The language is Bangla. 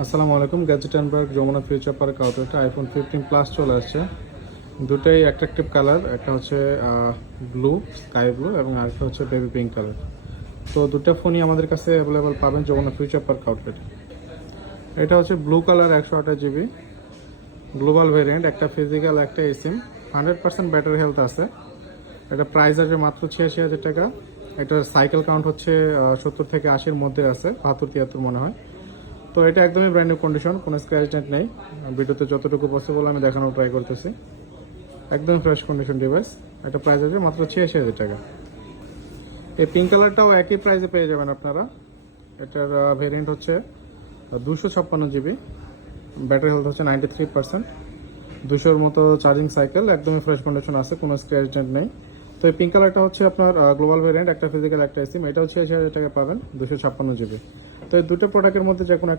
আসসালামু আলাইকুম। গ্যাজেট অ্যান্ড বার্গ যমুনা ফিউচার পার্ক আউটলেটে আইফোন 15 প্লাস চলে আসছে। দুটাই অ্যাট্রাকটিভ কালার, একটা হচ্ছে ব্লু, স্কাই ব্লু, এবং আরেকটা হচ্ছে বেবি পিঙ্ক কালার। তো দুটো ফোনই আমাদের কাছে অ্যাভেলেবল পাবেন যমুনা ফিউচার পার্ক আউটলেটে। এটা হচ্ছে blue colour 128 GB global variant, একটা ফিজিক্যাল একটা এসিম, 100% ব্যাটারি হেলথ আছে। এটা প্রাইস আসবে মাত্র 86,000 টাকা। এটার সাইকেল কাউন্ট হচ্ছে 70 থেকে 80-র মধ্যে আছে, 72-73 মনে হয়। তো এটা একদমই ব্র্যান্ড নিউ কন্ডিশন, কোনো স্ক্র্যাচ ডেন্ট নেই। ভিডিওতে যতটুকু পসিবল আমি দেখানোর ট্রাই করতেছি। একদম ফ্রেশ কন্ডিশন ডিভাইস। এটা প্রাইস আছে মাত্র 86,000 টাকা। এই পিঙ্ক কালারটাও একই প্রাইসে পেয়ে যাবেন আপনারা। এটার ভেরিয়েন্ট হচ্ছে 256 GB, ব্যাটারি হেলথ হচ্ছে 93%, 200-র মতো চার্জিং সাইকেল, একদমই ফ্রেশ কন্ডিশন আছে, কোনো স্ক্র্যাচ ডেন্ট নেই। তো এই পিঙ্ক কালারটা হচ্ছে আপনার গ্লোবাল ভেরিয়েন্ট, একটা ফিজিক্যাল একটা এসিম। এটাও 86,000 টাকা পাবেন, 256 GB। তো এই দুটো প্রোডাক্টের মধ্যে যে কোনো